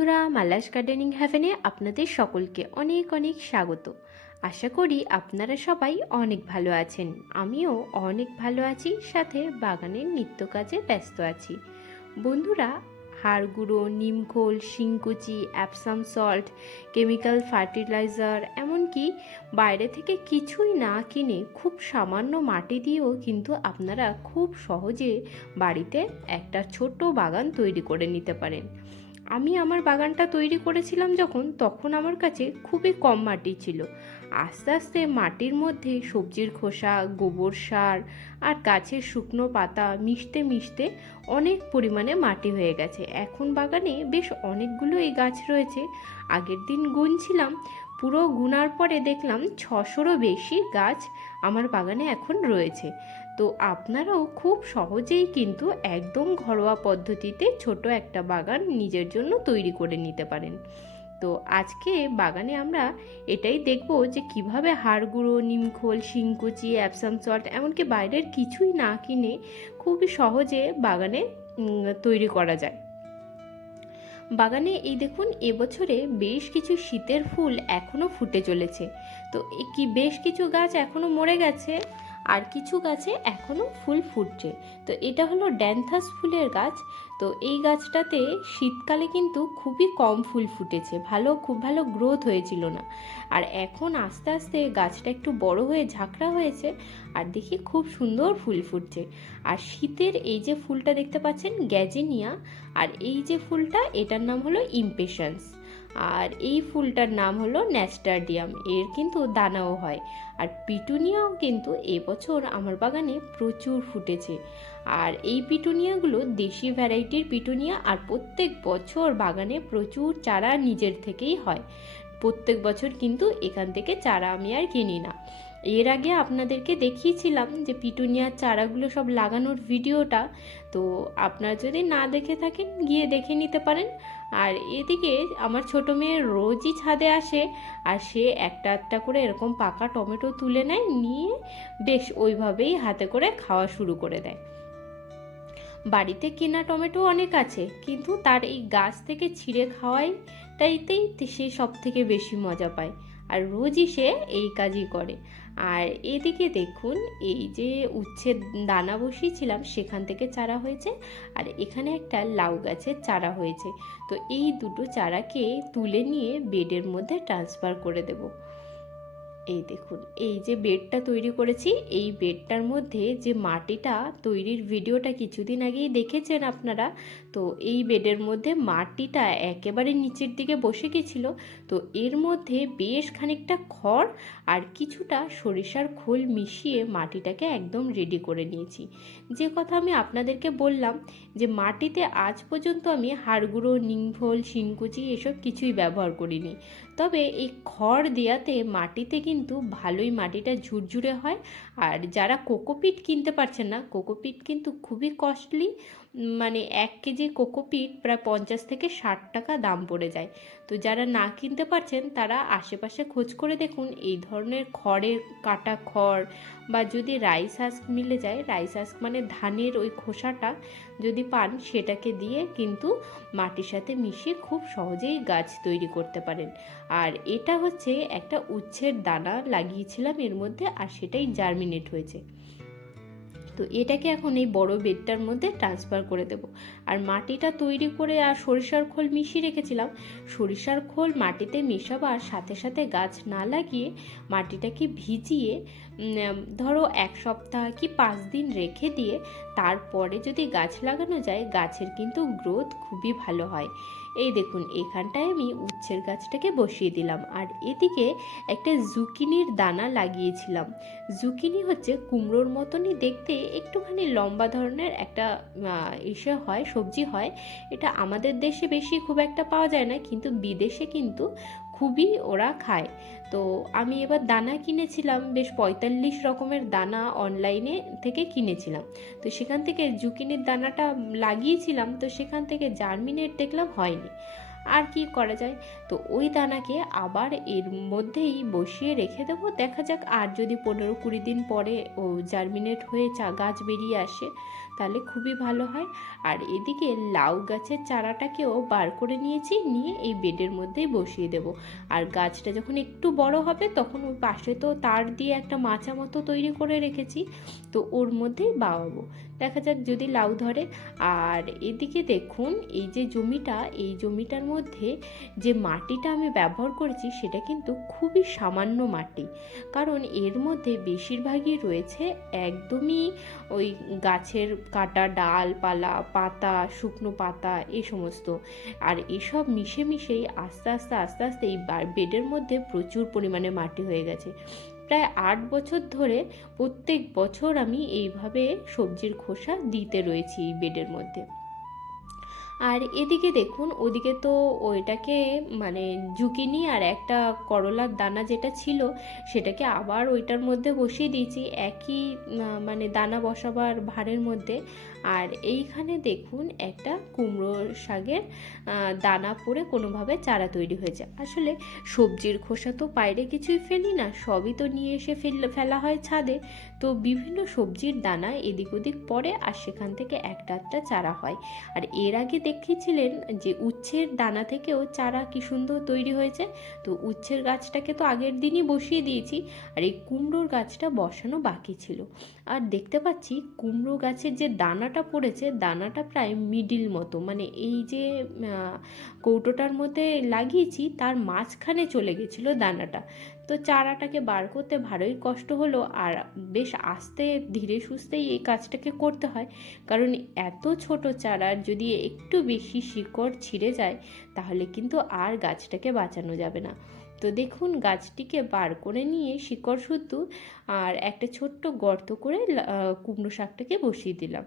বন্ধুরা, মালাস গার্ডেনিং হ্যাভেনে আপনাদের সকলকে অনেক অনেক স্বাগত। আশা করি আপনারা সবাই অনেক ভালো আছেন। আমিও অনেক ভালো আছি, সাথে বাগানের নিত্য কাজে ব্যস্ত আছি। বন্ধুরা, হাড় গুঁড়ো, নিমখোল, শিংকুচি, অ্যাপসাম সল্ট, কেমিক্যাল ফার্টিলাইজার, এমনকি বাইরে থেকে কিছুই না কিনে খুব সামান্য মাটি দিয়েও কিন্তু আপনারা খুব সহজে বাড়িতে একটা ছোট্ট বাগান তৈরি করে নিতে পারেন। আমি আমার বাগানটা তৈরি করেছিলাম তখন আমার কাছে খুবই কম মাটি ছিল। আস্তে আস্তে মাটির মধ্যে সবজির খোসা, গোবর সার আর গাছের শুকনো পাতা মিশতে মিশতে অনেক পরিমাণে মাটি হয়ে গেছে। এখন বাগানে বেশ অনেকগুলোই গাছ রয়েছে। আগের দিন গুনছিলাম, পুরো গুনার পরে দেখলাম 600-রও বেশি গাছ আমার বাগানে এখন রয়েছে। তো আপনারাও খুব সহজেই কিন্তু একদম ঘরোয়া পদ্ধতিতে ছোট একটা বাগান নিজের জন্য তৈরি করে নিতে পারেন। তো আজকে বাগানে আমরা এটাই দেখব যে কিভাবে হাড় গুঁড়ো, নিমখোল, শিংকুচি, অ্যাপসাম সল্ট এমনকি বাইরের কিছুই না কিনে খুবই সহজে বাগানে তৈরি করা যায়। বাগানে এই দেখুন, এবছরে বেশ কিছু শীতের ফুল এখনও ফুটে চলেছে। তো বেশ কিছু গাছ এখনও মরে গেছে, আর কিছু গাছে এখনও ফুল ফুটছে। তো এটা হলো ড্যান্থাস ফুলের গাছ। তো এই গাছটাতে শীতকালে কিন্তু খুবই কম ফুল ফুটেছে, খুব ভালো গ্রোথ হয়েছিল না। আর এখন আস্তে আস্তে গাছটা একটু বড় হয়ে ঝাঁকড়া হয়েছে, আর দেখি খুব সুন্দর ফুল ফুটছে। আর শীতের এই যে ফুলটা দেখতে পাচ্ছেন, গ্যাজিনিয়া, আর এই যে ফুলটা এটার নাম হলো ইমপেশেন্স, আর এই ফুলটার নাম হলো ন্যাস্টারডিয়াম। এর কিন্তু দানাও হয়। আর পিটুনিয়াও কিন্তু এবছর আমার বাগানে প্রচুর ফুটেছে। আর এই পিটুনিয়াগুলো দেশি ভ্যারাইটির পিটুনিয়া, আর প্রত্যেক বছর বাগানে প্রচুর চারা নিজের থেকেই হয়। প্রত্যেক বছর কিন্তু এখান থেকে চারা আমি আর কিনি না। এর আগে আপনাদেরকে দেখিয়েছিলাম যে পিটুনিয়ার চারাগুলো সব লাগানোর ভিডিওটা। তো আপনারা যদি না দেখে থাকেন, গিয়ে দেখে নিতে পারেন। আর এদিকে আমার ছোট মেয়ে রোজই ছাদে আসে, আর সে একটা একটা করে এরকম পাকা টমেটো তুলে নেয়, নিয়ে বেশ ওইভাবেই হাতে করে খাওয়া শুরু করে দেয়। বাড়িতে কেনা টমেটো অনেক আছে, কিন্তু তার এই গাছ থেকে ছিঁড়ে খাওয়াইটাইতেই সে সব থেকে বেশি মজা পায়। আর রোজই সে এই কাজই করে। আর এদিকে দেখুন, এই যে উচ্ছের দানা বসিয়েছিলাম সেখান থেকে চারা হয়েছে, আর এখানে একটা লাউ গাছের চারা হয়েছে। তো এই দুটো চারাকে তুলে নিয়ে বেডের মধ্যে ট্রান্সফার করে দেব। এই দেখুন, এই যে বেডটা তৈরি করেছি, এই বেডটার মধ্যে যে মাটিটা তৈরির ভিডিওটা কিছুদিন আগেই দেখেছেন আপনারা। তো এই বেডের মধ্যে মাটিটা একেবারে নিচের দিকে বসে গেছিল। তো এর মধ্যে বেশ খানিকটা খড় আর কিছুটা সরিষার খোল মিশিয়ে মাটিটাকে একদম রেডি করে নিয়েছি। যে কথা আমি আপনাদেরকে বললাম যে মাটিতে আজ পর্যন্ত আমি হাড় গুঁড়ো, নিমখোল, শিংকুচি এসব কিছুই ব্যবহার করিনি। তবে এই খড় দেওয়াতে মাটিতে কিন্তু ভালোই মাটিটা ঝুরঝুরে হয়। আর যারা কোকোপিট কিনতে পারছেন না, কোকোপিট কিন্তু খুবই কস্টলি, মানে 1 কেজি কোকোপিট প্রায় 50 থেকে 60 টাকা দাম পড়ে যায়। তো যারা না কিনতে পারছেন তারা আশেপাশে খোঁজ করে দেখুন, এই ধরনের খড়ের কাটা খড়, বা যদি রাইস হাস্ক মিলে যায়, রাইস হাস্ক মানে ধানের ওই খোসাটা যদি পান, সেটাকে দিয়ে কিন্তু মাটির সাথে মিশিয়ে খুব সহজেই গাছ তৈরি করতে পারেন। আর এটা হচ্ছে একটা উচ্ছের দানা লাগিয়েছিলাম এর মধ্যে, আর সেটাই জার্মিনেট হয়েছে। তো এটাকে এখন এই বড় বেডটার মধ্যে ট্রান্সফার করে দেব। আর মাটিটা তৈরি করে আর সরিষার খোল মিশিয়ে রেখেছিলাম, সরিষার খোল মাটিতে মেশাবার সাথে সাথে গাছ না লাগিয়ে মাটিটাকে ভিজিয়ে ধরো 1 সপ্তাহ কি 5 দিন রেখে দিয়ে তারপরে যদি গাছ লাগানো যায়, গাছের কিন্তু গ্রোথ খুবই ভালো হয়। এই দেখুন, এখানটায় আমি উচ্ছের গাছটাকে বসিয়ে দিলাম। আর এদিকে একটা জুকিনির দানা লাগিয়েছিলাম। জুকিনি হচ্ছে কুমড়োর মতনই দেখতে, একটুখানি লম্বা ধরনের একটা সবজি হয়। এটা আমাদের দেশে বেশি খুব একটা পাওয়া যায় না, কিন্তু বিদেশে কিন্তু খুবই ওরা খায়। তো আমি এবার দানা কিনেছিলাম, বেশ 45 রকমের দানা অনলাইনে থেকে কিনেছিলাম। তো সেখান থেকে জুকিনির দানাটা লাগিয়েছিলাম, তো সেখান থেকে জার্মিনেট দেখলাম হয়নি। আর কি করা যায়। তো ওই দানাকে আবার এর মধ্যেই বসিয়ে রেখে দেবো, দেখা যাক আর যদি 15-20 দিন পরে ও জার্মিনেট হয়ে গাছ বেরিয়ে আসে তাহলে খুবই ভালো হয়। আর এদিকে লাউ গাছের চারাটাকেও বার করে নিয়েছি, নিয়ে এই বেডের মধ্যেই বসিয়ে দেব। আর গাছটা যখন একটু বড় হবে তখন ওই পাশে তো তার দিয়ে একটা মাচা মতো তৈরি করে রেখেছি, তো ওর মধ্যেই বাওয়াবো, দেখা যাক যদি লাউ ধরে। আর এদিকে দেখুন এই যে জমিটা, এই জমিটার মধ্যে যে মাটিটা আমি ব্যবহার করেছি সেটা কিন্তু খুবই সামান্য মাটি, কারণ এর মধ্যে বেশিরভাগই রয়েছে একদমই ওই গাছের কাটা ডালপালা, পাতা, শুকনো পাতা, এই সমস্ত। আর এসব মিশে মিশেই আস্তে আস্তে আস্তে আস্তে এই বেডের মধ্যে প্রচুর পরিমাণে মাটি হয়ে গেছে। প্রায় 8 বছর ধরে প্রত্যেক বছর আমি এইভাবে সবজির খোসা দিতে রয়েছি এই বেডের মধ্যে। আর এদিকে দেখুন ওদিকে তো ওইটাকে মানে জুকিনি আর একটা করলার দানা যেটা ছিল সেটাকে আবার ওইটার মধ্যে বসিয়ে দিয়েছি, একই মানে দানা বসাবার ভাঁড়ের মধ্যে। আর এইখানে দেখুন একটা কুমড়ো শাকের দানা পড়ে কোনোভাবে চারা তৈরি হয়েছে। আসলে সবজির খোসা তো বাইরে কিছুই ফেলি না, সবই তো নিয়ে এসে ফেলা হয় ছাদে। তো বিভিন্ন সবজির দানা এদিক ওদিক পড়ে আর সেখান থেকে একটা একটা চারা হয়। আর এর আগে দেখিয়েছিলেন যে উচ্ছের দানা থেকেও চারা কি সুন্দর তৈরি হয়েছে। তো উচ্ছের গাছটাকে তো আগের দিনই বসিয়ে দিয়েছি, আর এই কুমড়োর গাছটা বসানো বাকি ছিল। আর দেখতে পাচ্ছি কুমড়ো গাছের যে দানাটা পড়েছে, দানাটা প্রায় মিডিল মতো, মানে এই যে কৌটোটার মধ্যে লাগিয়েছি তার মাঝখানে চলে গেছিলো দানাটা। তো চারাটাকে বার করতে ভালোই কষ্ট হলো, আর বেশ আস্তে ধীরে সুস্থেই এই কাজটাকে করতে হয়, কারণ এত ছোট চারার যদি একটু বেশি শিকড় ছিঁড়ে যায় তাহলে কিন্তু আর গাছটাকে বাঁচানো যাবে না। তো দেখুন গাছটিকে বার করে নিয়ে শিকড় শুদ্ধ আর একটা ছোট্ট গর্ত করে কুমড়ো শাকটাকে বসিয়ে দিলাম।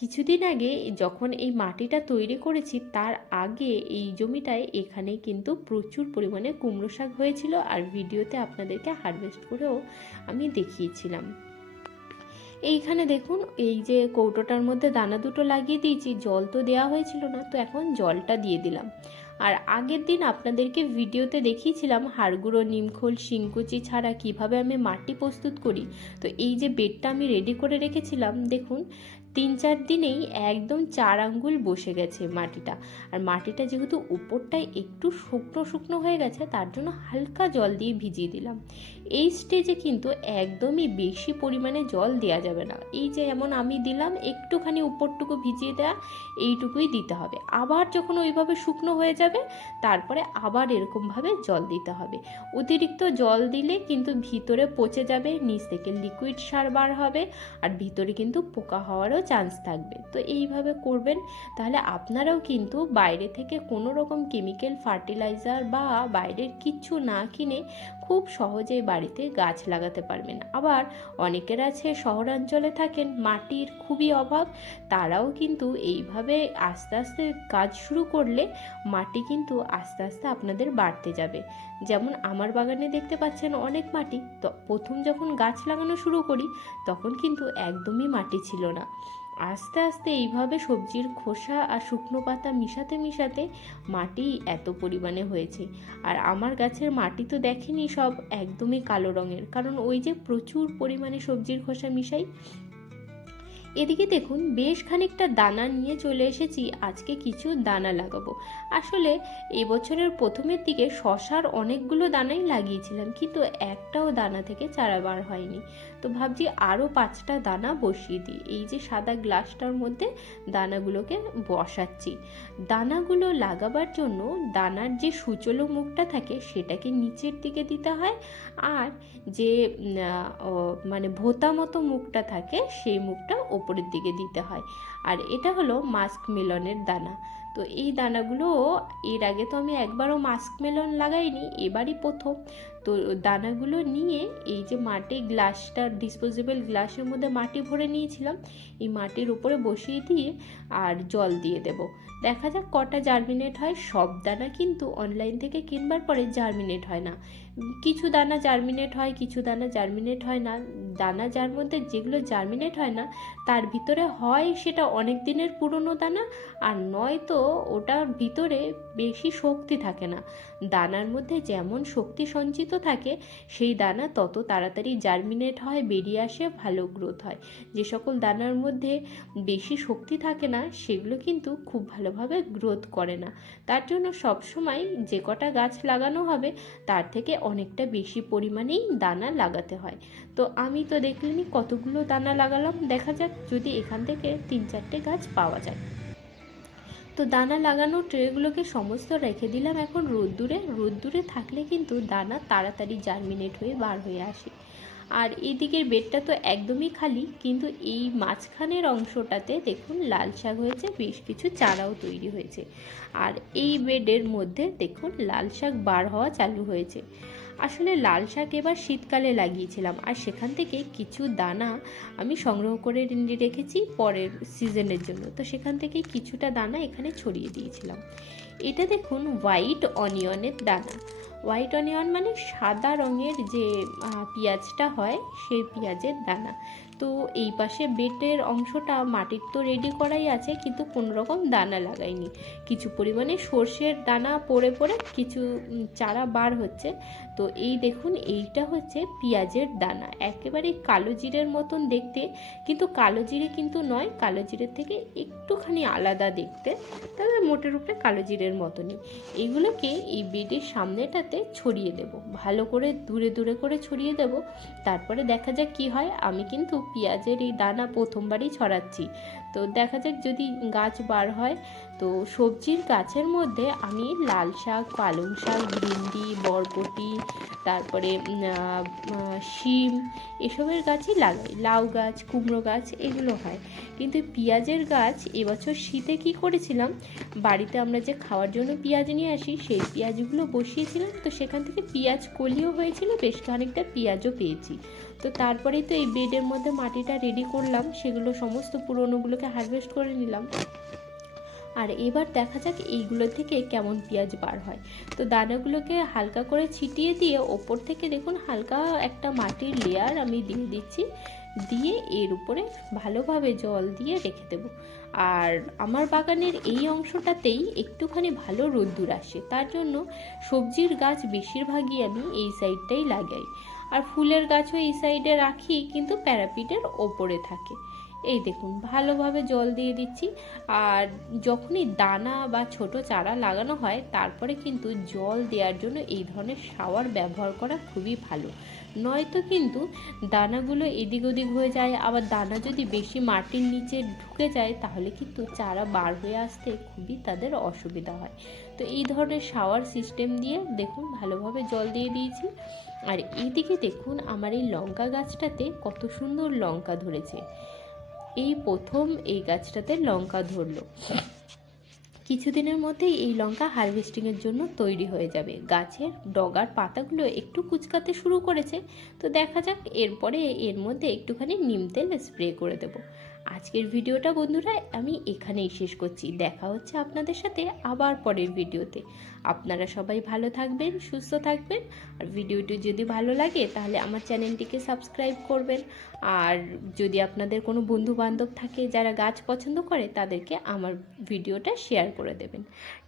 কিছুদিন আগে যখন এই মাটিটা তৈরি করেছি তার আগে এই জমিটায় এখানে কিন্তু প্রচুর পরিমাণে কুমড়ো শাক হয়েছিল, আর ভিডিওতে আপনাদেরকে হারভেস্ট করেও আমি দেখিয়েছিলাম। এইখানে দেখুন এই যে কৌটোটার মধ্যে দানা দুটো লাগিয়ে দিয়েছি, জল তো দেওয়া হয়েছিল না, তো এখন জলটা দিয়ে দিলাম। আর আগের দিন আপনাদেরকে ভিডিওতে দেখিয়েছিলাম হাড়গুঁড়ো, নিমখোল, শিংকুচি ছাড়া কিভাবে আমি মাটি প্রস্তুত করি। তো এই যে বেডটা আমি রেডি করে রেখেছিলাম দেখুন 3-4 দিনেই একদম 4 আঙ্গুল বসে গেছে মাটিটা। আর মাটিটা যেহেতু উপরটায় একটু শুকনো শুকনো হয়ে গেছে তার জন্য হালকা জল দিয়ে ভিজিয়ে দিলাম। এই স্টেজে কিন্তু একদমই বেশি পরিমাণে জল দেওয়া যাবে না, এই যে এমন আমি দিলাম একটুখানি উপরটুকু ভিজিয়ে দেওয়া, এইটুকুই দিতে হবে। আবার যখন ওইভাবে শুকনো হয়ে যাবে তারপরে আবার এরকমভাবে জল দিতে হবে। অতিরিক্ত জল দিলে কিন্তু ভিতরে পচে যাবে, নিচ থেকে লিকুইড সার বার হবে, আর ভিতরে কিন্তু পোকা হওয়ারও চান্স থাকবে। তো এইভাবে করবেন, তাহলে আপনারাও কিন্তু বাইরে থেকে কোনো রকম কেমিক্যাল ফার্টিলাইজার বা বাইরের কিচ্ছু না কিনে খুব সহজেই বাড়িতে গাছ লাগাতে পারবেন। আবার অনেকের আছে শহরাঞ্চলে থাকেন, মাটির খুবই অভাব, তারাও কিন্তু এইভাবে আস্তে আস্তে কাজ শুরু করলে মাটি কিন্তু আস্তে আস্তে আপনাদের বাড়তে যাবে। যেমন আমার বাগানে দেখতে পাচ্ছেন অনেক মাটি, তো প্রথম যখন গাছ লাগানো শুরু করি তখন কিন্তু একদমই মাটি ছিল না। আস্তে আস্তে এইভাবে সবজির খোসা আর শুকনো পাতা মিশাতে মিশাতে মাটি এত পরিমাণে হয়েছে। আর আমার গাছের মাটি তো দেখেনি সব একদমই কালো রঙের, কারণ ওই যে প্রচুর পরিমাণে সবজির খোসা মিশাই। এদিকে দেখুন বেশ খানিকটা দানা নিয়ে চলে এসেছি, আজকে কিছু দানা লাগাবো। আসলে এবছরের প্রথমের দিকে শশার অনেকগুলো দানাই লাগিয়েছিলাম, কিন্তু একটাও দানা থেকে চারা বার হয়নি। তো ভাবছি আরও 5টা দানা বসিয়ে দিই। এই যে সাদা গ্লাসটার মধ্যে দানাগুলোকে বসাচ্ছি। দানাগুলো লাগাবার জন্য দানার যে সুচলো মুখটা থাকে সেটাকে নিচের দিকে দিতে হয়, আর যে মানে ভোঁতা মতো মুখটা থাকে সেই মুখটা ওপরের দিকে দিতে হয়। আর এটা হলো মাস্ক মেলনের দানা। তো এই দানাগুলো এর আগে তো আমি একবারও মাস্ক মেলন লাগাইনি, এবারই প্রথম। তো দানাগুলো নিয়ে এই যে মাটি গ্লাসটা, ডিসপোজেবল গ্লাসের মধ্যে মাটি ভরে নিয়েছিলাম, এই মাটির উপরে বসিয়ে দিয়ে আর জল দিয়ে দেব। দেখা যাক কটা জার্মিনেট হয়। সব দানা কিন্তু অনলাইন থেকে কিনবার পরে জার্মিনেট হয় না, কিছু দানা জার্মিনেট হয়, কিছু দানা জার্মিনেট হয় না। দানা যার মধ্যে যেগুলো জার্মিনেট হয় না তার ভিতরে হয় সেটা অনেক দিনের পুরনো দানা, আর নয়তো ওটার ভিতরে বেশি শক্তি থাকে না। দানার মধ্যে যেমন শক্তি সঞ্চিত থাকে সেই দানা তত তাড়াতাড়ি জার্মিনেট হয়, বেরিয়ে আসে, ভালো গ্রোথ হয়। যে সকল দানার মধ্যে বেশি শক্তি থাকে না সেগুলো কিন্তু খুব ভালোভাবে গ্রোথ করে না। তার জন্য সবসময় যে কটা গাছ লাগানো হবে তার থেকে অনেকটা বেশি পরিমাণেই দানা লাগাতে হয়। তো আমি তো দেখলেনি কতগুলো দানা লাগালাম, দেখা যাক যদি এখান থেকে 3-4টে গাছ পাওয়া যায়। তো দানা লাগানো ট্রেগুলোকে সমস্ত রেখে দিলাম এখন রোদ্দুরে। রোদ্দুরে থাকলে কিন্তু দানা তাড়াতাড়ি জার্মিনেট হয়ে বার হয়ে আসে। আর এদিকের বেডটা তো একদমই খালি, কিন্তু এই মাঝখানের অংশটাতে দেখুন লাল শাক হয়েছে, বেশ কিছু চারাও তৈরি হয়েছে। আর এই বেডের মধ্যে দেখুন লাল শাক বার হওয়া চালু হয়েছে। আসলে লাল শাক এবার শীতকালে লাগিয়েছিলাম, আর সেখান থেকে কিছু দানা আমি সংগ্রহ করে রেখেছি পরের সিজনের জন্য। তো সেখান থেকে কিছুটা দানা এখানে ছড়িয়ে দিয়েছিলাম। এটা দেখুন হোয়াইট অনিয়নের দানা। হোয়াইট অনিয়ন মানে সাদা রঙের যে পেঁয়াজটা হয় সেই পেঁয়াজের দানা। তো এই পাশে বেটের অংশটা মাটির তো রেডি করাই আছে, কিন্তু কোনো রকম দানা লাগাইনি। কিছু পরিমাণে সর্ষের দানা পড়ে পড়ে কিছু চারা বার হচ্ছে। তো এই দেখুন এইটা হচ্ছে পেঁয়াজের দানা, একেবারে কালো জিরের মতন দেখতে, কিন্তু কালো জিরে কিন্তু নয়, কালো জিরের থেকে একটুখানি আলাদা দেখতে, তবে মোটের উপরে কালো জিরের মতনই। এগুলোকে এই বেডের সামনেটাতে ছড়িয়ে দেব, ভালো করে দূরে দূরে করে ছড়িয়ে দেব। তারপরে দেখা যাক কি হয়। আমি কিন্তু পেঁয়াজের এই দানা প্রথমবারই ছড়াচ্ছি, তো দেখা যাক যদি গাছ বার হয়। তো সবজির গাছের মধ্যে আমি লাল শাক, পালং শাক, ভিন্ডি, বরবটি, তারপরে শিম এসবের গাছই লাগাই। লাউ গাছ, কুমড়ো গাছ এগুলো হয়। কিন্তু পেঁয়াজের গাছ এবছর শীতে কি করেছিলাম, বাড়িতে আমরা যে খাওয়ার জন্য পেঁয়াজ নিয়ে আসি সেই পেঁয়াজগুলো বসিয়েছিলাম, তো সেখান থেকে পেঁয়াজ কলিও হয়েছিল, বেশ খানিকটা পেঁয়াজও পেয়েছি। তো তারপরেই তো এই বেডের মধ্যে মাটিটা রেডি করলাম, সেগুলো সমস্ত পুরনোগুলোকে হারভেস্ট করে নিলাম। আর এবার দেখা যাক এইগুলো থেকে কেমন পেঁয়াজ বার হয়। তো দানাগুলোকে হালকা করে ছিটিয়ে দিয়ে ওপর থেকে দেখুন হালকা একটা মাটির লেয়ার আমি দিয়ে দিচ্ছি, দিয়ে এর উপরে ভালোভাবে জল দিয়ে রেখে দেবো। আর আমার বাগানের এই অংশটাতেই একটুখানি ভালো রোদ্দুর আসে, তার জন্য সবজির গাছ বেশিরভাগই আমি এই সাইডটাই লাগাই। আর ফুলের গাছও এই সাইডে রাখি, কিন্তু প্যারাপিটের ওপরে থাকে। এই দেখুন ভালোভাবে জল দিয়ে দিচ্ছি। আর যখনই দানা বা ছোট চারা লাগানো হয় তারপরে কিন্তু জল দেওয়ার জন্য এই ধরনের শাওয়ার ব্যবহার করা খুবই ভালো, নয়তো কিন্তু দানাগুলো এদিক ওদিক হয়ে যায়। আবার দানা যদি বেশি মাটির নিচে ঢুকে যায় তাহলে কিন্তু চারা বার হয়ে আসতে খুবই তাদের অসুবিধা হয়। তো এই ধরনের শাওয়ার সিস্টেম দিয়ে দেখুন ভালোভাবে জল দিয়ে দিয়েছি। আর এইদিকে দেখুন আমার এই লঙ্কা গাছটাতে কত সুন্দর লঙ্কা ধরেছে। এই প্রথম এই গাছটাতে লঙ্কা ধরলো। কিছুদিনের মধ্যেই এই লঙ্কা হারভেস্টিংয়ের জন্য তৈরি হয়ে যাবে। গাছের ডগার পাতাগুলো একটু কুঁচকাতে শুরু করেছে, তো দেখা যাক। এরপরে এর মধ্যে একটুখানি নিম তেল স্প্রে করে দেব। আজকের ভিডিওটা বন্ধুরা আমি এখানেই শেষ করছি। দেখা হচ্ছে আপনাদের সাথে আবার পরের ভিডিওতে। আপনারা সবাই ভালো থাকবেন, সুস্থ থাকবেন। আর ভিডিওটি যদি ভালো লাগে তাহলে আমার চ্যানেলটিকে সাবস্ক্রাইব করবেন। আর যদি আপনাদের কোনো বন্ধু বান্ধব থাকে যারা গাছ পছন্দ করে তাদেরকে আমার ভিডিওটা শেয়ার করে দেবেন।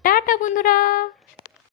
টাটা বন্ধুরা।